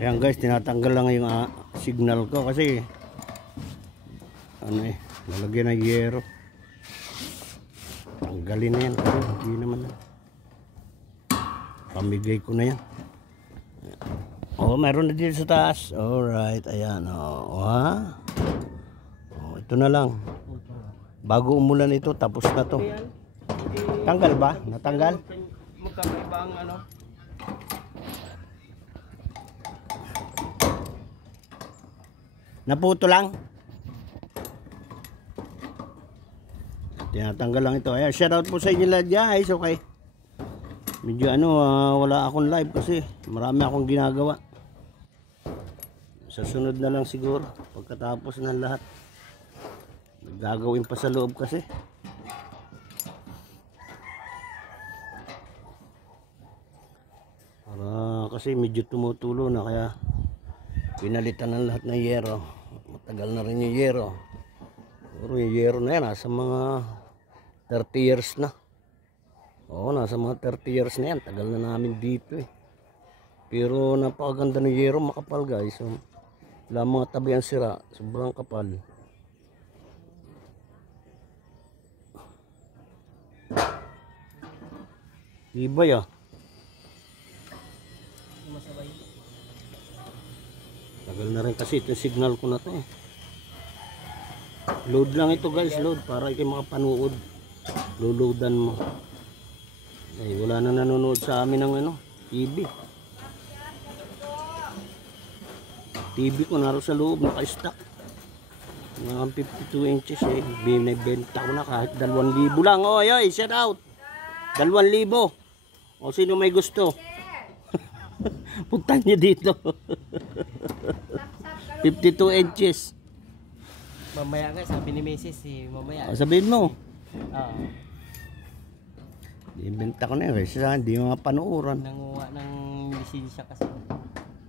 Ayan guys, tinatanggal lang yung signal ko kasi lalagyan ng yero. Tanggalin na yan. Hindi naman. Pamigay ko na yan. Oh, mayroon na dito sa taas. Alright, ayan. Ito na lang. Bago umulan ito, tapos na to. Tanggal ba? Natanggal? Magkakaibang ano? Naputo lang. Tinatanggal lang ito. Ayan, shout out po sa inyo lahat guys. Okay. Medyo wala akong live kasi marami akong ginagawa. Sa sunod na lang siguro pagkatapos ng lahat. Gagawin pa sa loob kasi. Kasi medyo tumutulo na kaya pinalitan ng lahat ng yero. Matagal na rin yung yero. Pero yung yero na yan nasa mga 30 years na. Oo, nasa mga 30 years na yan. Tagal na namin dito eh. Pero napakaganda ng yero, makapal guys. So, wala mga tabi ang sira. Sobrang kapal. Ibay ah. Tagal na rin kasi itong signal ko na to eh. Load lang ito guys, load para kayo makapanood. Luludan mo. Ay, wala na nanonood sa amin ng TV. TV ko naroon sa loob, naka-stack. Mga 52 inches eh. Binibenta ko na kahit 2,000 lang. Oy, shout out. 2,000. O sino may gusto? Punta nyo dito. 52 inches. Mamaya nga, sabi ni Mrs. Mamaya. Sabihin mo. Oo. Ibenta ko na yun kasi hindi mga panuuran. Nanguha ng lisensya kasi.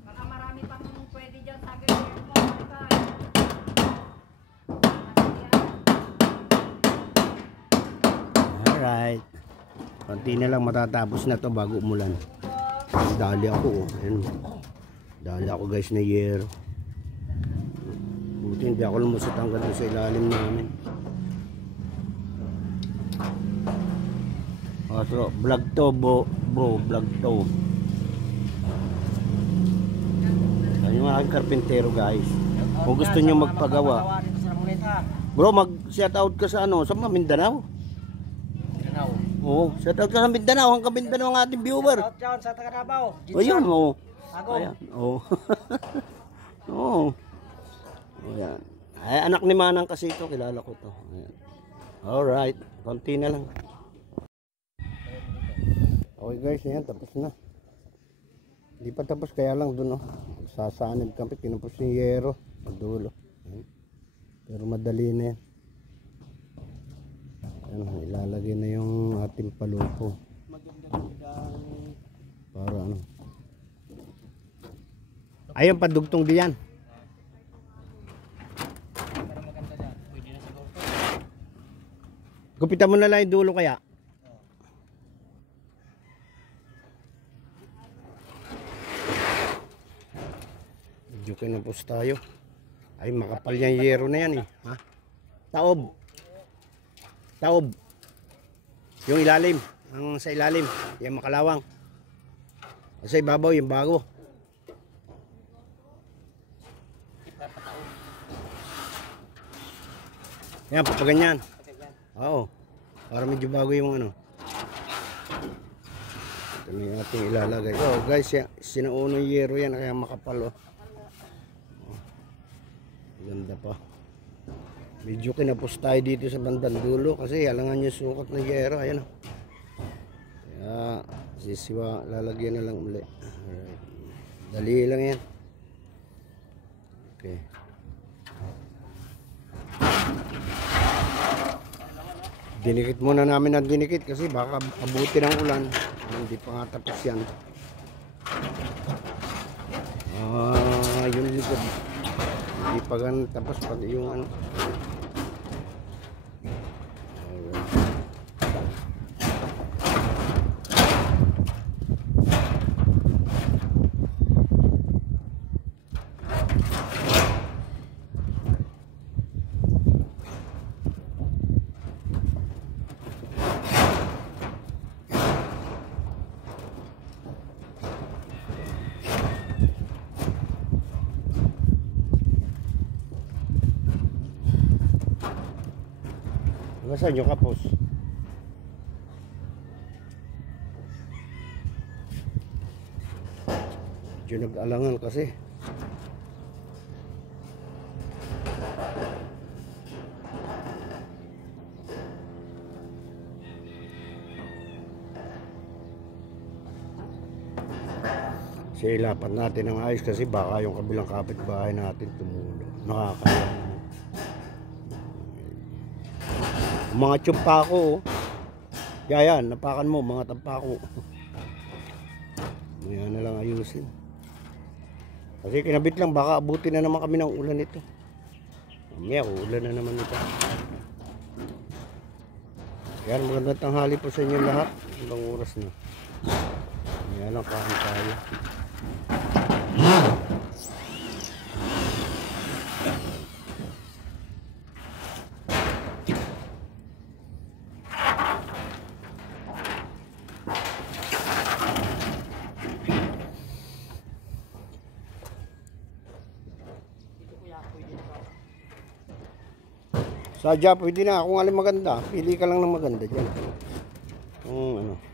Baka marami pang pwede dyan sabi mo. Alright. Konti na lang matatapos na to bago umulan. Dali ako. Ayun. Dali ako guys na yero. Buti hindi ako lumusot hanggang sa ilalim namin. So, vlog to bro, vlog to. Yan yung aking karpintero guys. Kung gusto nyo magpagawa. Bro, mag-shout out ka sa sa Mindanao. Mindanao. Oo, shout out ka sa Mindanao. Hanggang Mindanao ang ating viewer. Shout out sa Tagarabaw. Ayun, oo. Ayan, oo. Oo. Ayan. Ay, anak ni Manang kasi ito, kilala ko to. Ayan. Alright, konti na lang. Okay guys, ayan, tapos na. Hindi pa tapos, kaya lang dun sasanib kami, kinupos yung yero madulo. Pero madali na yan. Ayan, ilalagay na yung ating palupo para ayun, padugtong diyan. Gupitan mo na lang yung dulo kaya. Medyo kinupos tayo. Ay, makapal yung yero na yan eh. Ha? Taob. Taob. Yung ilalim. Ang sa ilalim. Yung makalawang. Sa ibabaw yung bago. Yan, papaganyan. Oo. Para medyo bago yung Ito na yung ating ilalagay. Oh guys, sinaunong yero yan kaya makapal Ganda pa. Medyo kinapos tayo dito sa bandang dulo kasi halangan yung sukat ng yero. Ayan Kaya sisiwa, lalagyan na lang uli. Alright. Dali lang yan. Okay. Dinikit muna namin ang dinikit kasi baka abuti ng ulan. Hindi pa nga tapos yan. Yung likod. Hindi pa gan tapos pag yung Taga saan yung kapos? Medyo nag-alangan kasi. Ilapan natin ang ayos kasi baka yung kabilang kapitbahay natin tumulo. Nakakaya. Mga tsumpako, oh. Yan, napakan mo mga tampako. Yan na lang ayusin. Kasi kinabit lang, baka abutin na naman kami ng ulan ito. Mamaya, ulan na naman ito. Yan, magandang tanghali po sa inyo lahat. Ibang oras na. Yan lang, kain tayo. Sadya, pwede na. Kung alin maganda, pili ka lang ng maganda dyan. Ano.